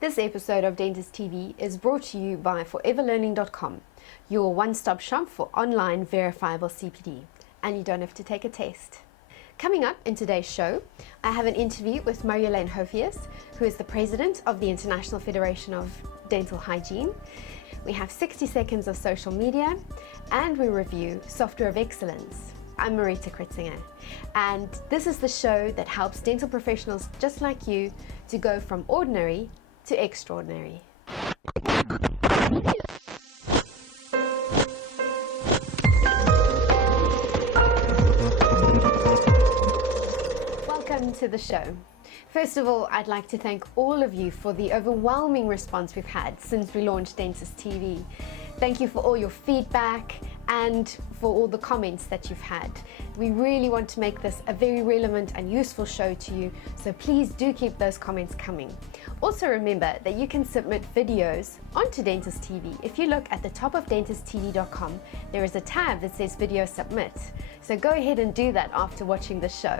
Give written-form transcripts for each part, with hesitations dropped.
This episode of DentisTV is brought to you by foreverlearning.com, your one-stop shop for online verifiable CPD, and you don't have to take a test. Coming up in today's show, I have an interview with Marjolijn Hovius, who is the president of the International Federation of Dental Hygiene. We have 60 seconds of social media, and we review Software of Excellence. I'm Marita, and this is the show that helps dental professionals just like you to go from ordinary to extraordinary. Welcome to the show. First of all, I'd like to thank all of you for the overwhelming response we've had since we launched DentisTV. Thank you for all your feedback and for all the comments that you've had. We really want to make this a very relevant and useful show to you, so please do keep those comments coming. Also remember that you can submit videos onto DentisTV. If you look at the top of dentistv.com, there is a tab that says Video Submit. So go ahead and do that after watching the show.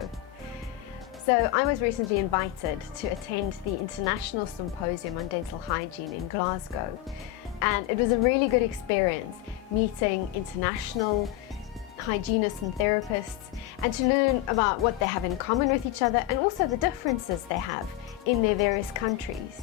So I was recently invited to attend the International Symposium on Dental Hygiene in Glasgow. And it was a really good experience meeting international hygienists and therapists and to learn about what they have in common with each other and also the differences they have in their various countries.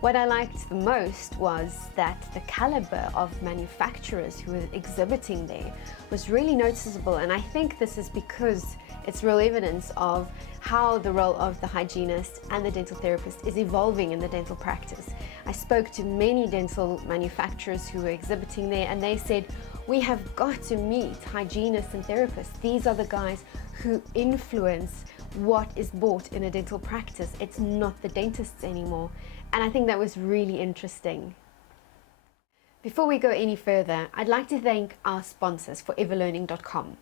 What I liked the most was that the caliber of manufacturers who were exhibiting there was really noticeable, and I think this is because it's real evidence of how the role of the hygienist and the dental therapist is evolving in the dental practice. I spoke to many dental manufacturers who were exhibiting there, and they said, we have got to meet hygienists and therapists. These are the guys who influence what is bought in a dental practice. It's not the dentists anymore. And I think that was really interesting. Before we go any further, I'd like to thank our sponsors, foreverlearning.com.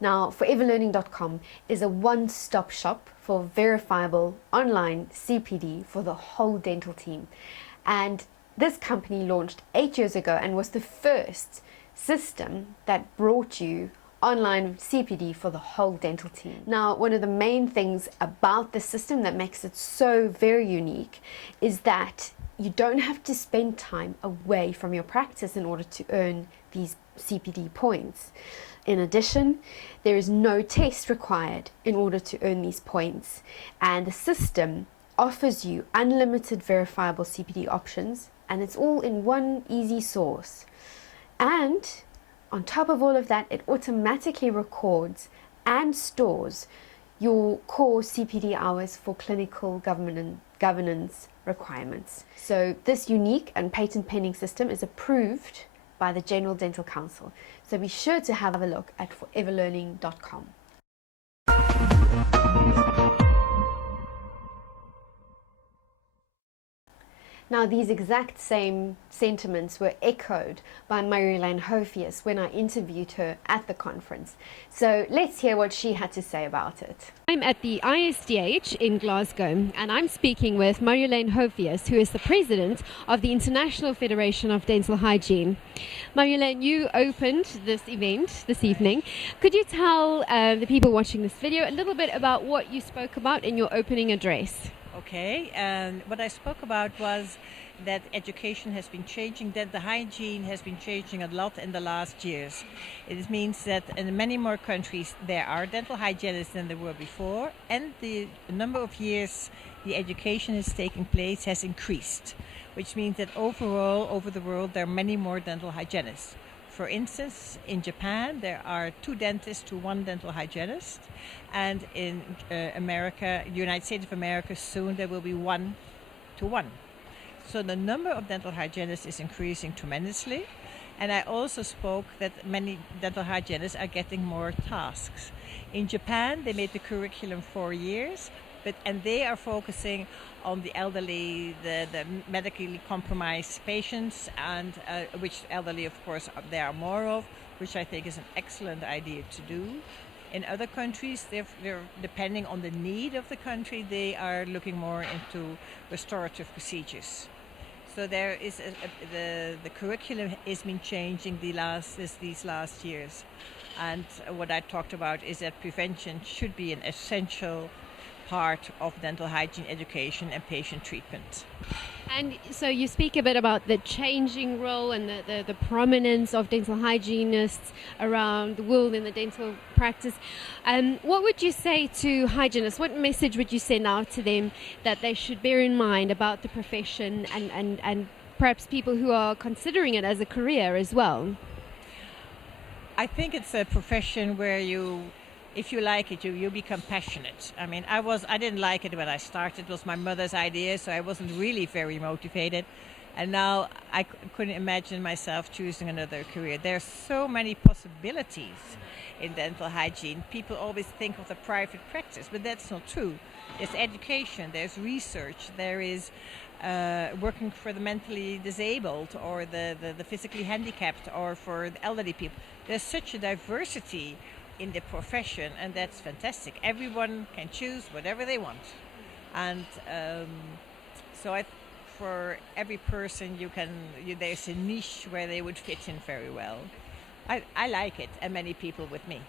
Now, foreverlearning.com is a one-stop shop for verifiable online CPD for the whole dental team. And this company launched 8 years ago and was the first system that brought you online CPD for the whole dental team. Now, one of the main things about the system that makes it so very unique is that you don't have to spend time away from your practice in order to earn these CPD points. In addition, there is no test required in order to earn these points, and the system offers you unlimited verifiable CPD options, and it's all in one easy source. And on top of all of that, it automatically records and stores your core CPD hours for clinical governance requirements. So this unique and patent pending system is approved by the General Dental Council. So be sure to have a look at foreverlearning.com. Now, these exact same sentiments were echoed by Marjolijn Hovius when I interviewed her at the conference. So let's hear what she had to say about it. I'm at the IFDH in Glasgow, and I'm speaking with Marjolijn Hovius, who is the president of the International Federation of Dental Hygiene. Marjolijn, you opened this event this evening. Could you tell the people watching this video a little bit about what you spoke about in your opening address? Okay, and what I spoke about was that education has been changing, that the hygiene has been changing a lot in the last years. It means that in many more countries there are dental hygienists than there were before, and the number of years the education is taking place has increased, which means that overall over the world there are many more dental hygienists. For instance, in Japan there are 2 dentists to 1 dental hygienist, and in America, United States of America, soon there will be 1 to 1. So the number of dental hygienists is increasing tremendously, and I also spoke that many dental hygienists are getting more tasks. In Japan, they made the curriculum 4 years, and they are focusing on the elderly, the medically compromised patients, and which elderly, of course, there are more of, which I think is an excellent idea to do. In other countries, they're depending on the need of the country, they are looking more into restorative procedures. So there is the curriculum has been changing these last years, and what I talked about is that prevention should be an essential part of dental hygiene education and patient treatment. And so you speak a bit about the changing role and the prominence of dental hygienists around the world in the dental practice. What would you say to hygienists? What message would you send out to them that they should bear in mind about the profession and perhaps people who are considering it as a career as well? I think it's a profession where if you like it, you become passionate. I mean, I didn't like it when I started. It was my mother's idea, so I wasn't really very motivated. And now I couldn't imagine myself choosing another career. There's so many possibilities in dental hygiene. People always think of the private practice, but that's not true. There's education, there's research, there is working for the mentally disabled or the physically handicapped or for the elderly people. There's such a diversity in the profession, and that's fantastic. Everyone can choose whatever they want, and for every person there's a niche where they would fit in very well. I like it, and many people with me.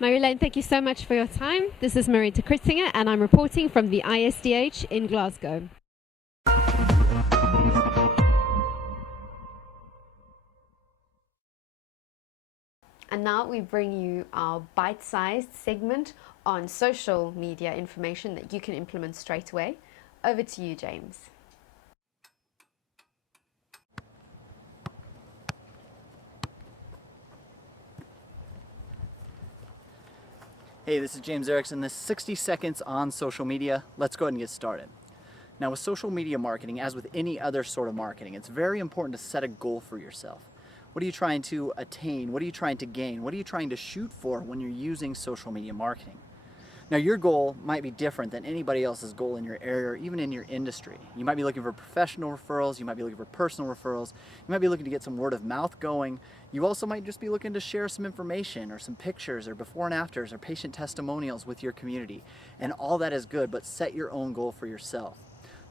Marjolijn, thank you so much for your time. This is Marita, and I'm reporting from the IFDH in Glasgow. And now we bring you our bite-sized segment on social media information that you can implement straight away. Over to you, James. Hey, this is James Erickson. This is 60 seconds on social media. Let's go ahead and get started. Now, with social media marketing, as with any other sort of marketing, it's very important to set a goal for yourself. What are you trying to attain? What are you trying to gain? What are you trying to shoot for when you're using social media marketing? Now, your goal might be different than anybody else's goal in your area or even in your industry. You might be looking for professional referrals. You might be looking for personal referrals. You might be looking to get some word of mouth going. You also might just be looking to share some information or some pictures or before and afters or patient testimonials with your community. And all that is good, but set your own goal for yourself.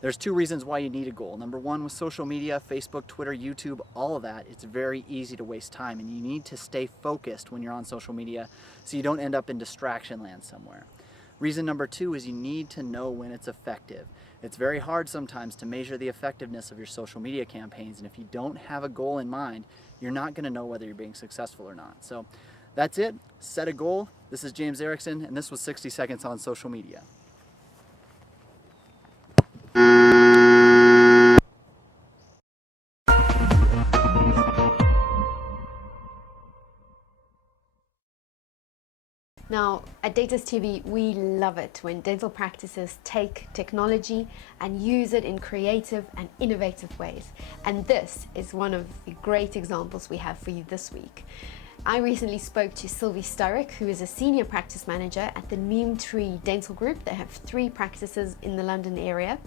There's two reasons why you need a goal. Number one, with social media, Facebook, Twitter, YouTube, all of that, it's very easy to waste time, and you need to stay focused when you're on social media so you don't end up in distraction land somewhere. Reason number two is you need to know when it's effective. It's very hard sometimes to measure the effectiveness of your social media campaigns, and if you don't have a goal in mind, you're not going to know whether you're being successful or not. So that's it. Set a goal. This is James Erickson, and this was 60 Seconds on Social Media. Now, at DentisTV, we love it when dental practices take technology and use it in creative and innovative ways. And this is one of the great examples we have for you this week. I recently spoke to Sylvie Sturrock, who is a senior practice manager at the Neem Tree Dental Group. They have 3 practices in the London area.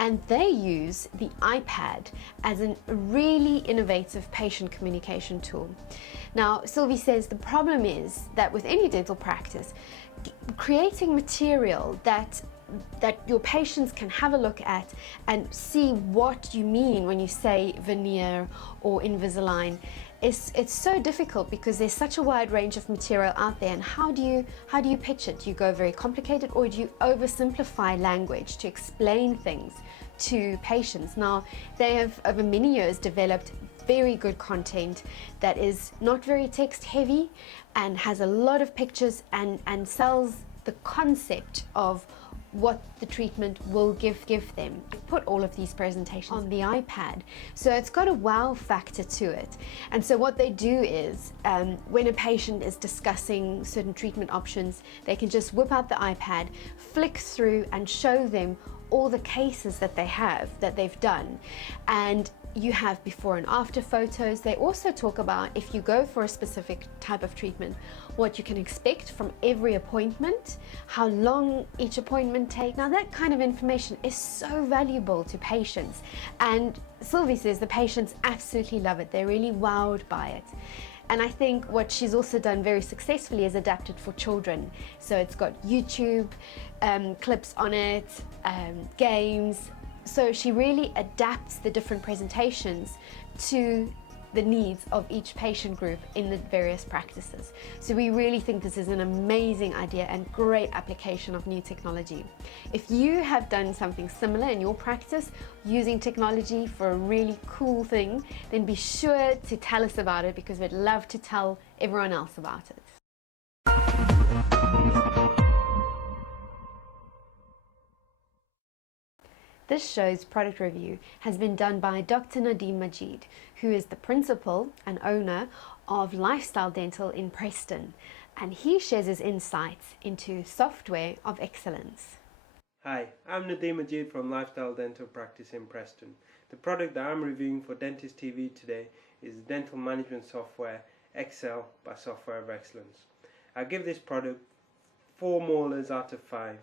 And they use the iPad as a really innovative patient communication tool. Now, Sylvie says the problem is that with any dental practice, creating material that your patients can have a look at and see what you mean when you say veneer or Invisalign, it's so difficult because there's such a wide range of material out there. And how do you pitch it? Do you go very complicated, or do you oversimplify language to explain things to patients? Now, they have over many years developed very good content that is not very text heavy and has a lot of pictures and sells the concept of what the treatment will give them. Put all of these presentations on the iPad, so it's got a wow factor to it. And so what they do is when a patient is discussing certain treatment options, they can just whip out the iPad, flick through and show them all the cases that they've done, and you have before and after photos. They also talk about, if you go for a specific type of treatment, what you can expect from every appointment, how long each appointment takes. Now, that kind of information is so valuable to patients, and Sylvie says the patients absolutely love it. They're really wowed by it. And I think what she's also done very successfully is adapted for children. So it's got YouTube clips on it, games. So she really adapts the different presentations to the needs of each patient group in the various practices. So we really think this is an amazing idea and great application of new technology. If you have done something similar in your practice using technology for a really cool thing, then be sure to tell us about it, because we'd love to tell everyone else about it. This show's product review has been done by Dr. Nadim Majid, who is the principal and owner of Lifestyle Dental in Preston, and he shares his insights into software of excellence. Hi, I'm Nadim Majid from Lifestyle Dental Practice in Preston. The product that I'm reviewing for DentisTV today is dental management software Excel by Software of Excellence. I give this product 4 molars out of 5.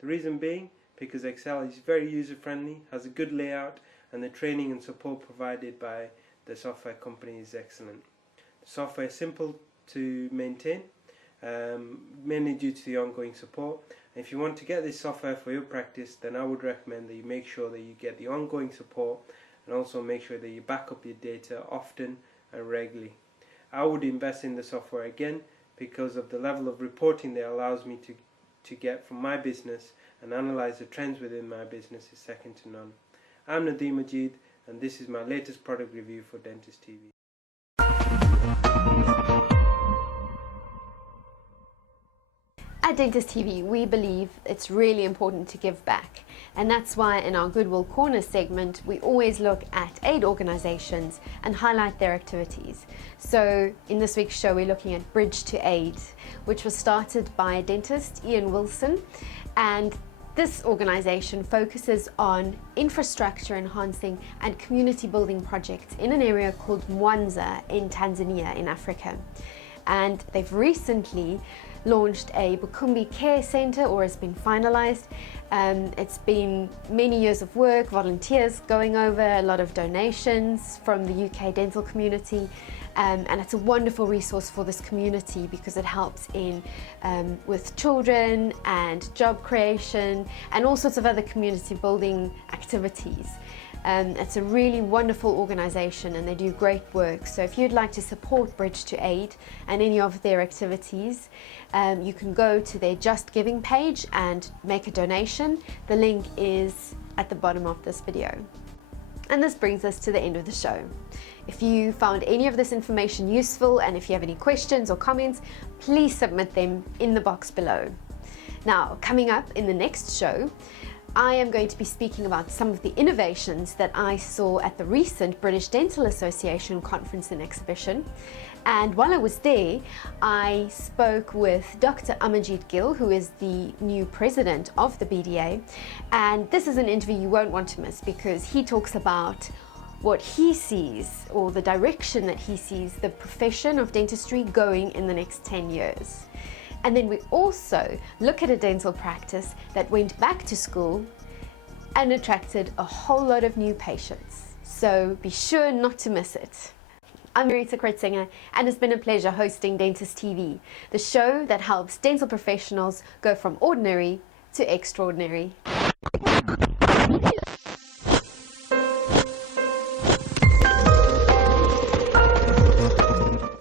The reason being, because Excel is very user-friendly, has a good layout, and the training and support provided by the software company is excellent. The software is simple to maintain, mainly due to the ongoing support. And if you want to get this software for your practice, then I would recommend that you make sure that you get the ongoing support, and also make sure that you back up your data often and regularly. I would invest in the software again because of the level of reporting that allows me to get from my business and analyze the trends within my business is second to none. I'm Nadim Majid, and this is my latest product review for DentisTV. At DentisTV, we believe it's really important to give back, and that's why in our Goodwill Corner segment we always look at aid organizations and highlight their activities. So in this week's show we're looking at Bridge2Aid, which was started by dentist Ian Wilson, and this organization focuses on infrastructure enhancing and community building projects in an area called Mwanza in Tanzania in Africa. And they've recently launched a Bukumbi Care Center, or has been finalized. It's been many years of work, volunteers going over, a lot of donations from the UK dental community, and it's a wonderful resource for this community because it helps in with children and job creation and all sorts of other community building activities. It's a really wonderful organization and they do great work. So if you'd like to support Bridge2Aid and any of their activities, you can go to their Just Giving page and make a donation. The link is at the bottom of this video. And this brings us to the end of the show. If you found any of this information useful, and if you have any questions or comments, please submit them in the box below. Now, coming up in the next show, I am going to be speaking about some of the innovations that I saw at the recent British Dental Association conference and exhibition. And while I was there, I spoke with Dr. Amajit Gill, who is the new president of the BDA. And this is an interview you won't want to miss because he talks about what he sees, or the direction that he sees the profession of dentistry going in the next 10 years. And then we also look at a dental practice that went back to school and attracted a whole lot of new patients. So be sure not to miss it. I'm Marita, and it's been a pleasure hosting DentisTV, the show that helps dental professionals go from ordinary to extraordinary.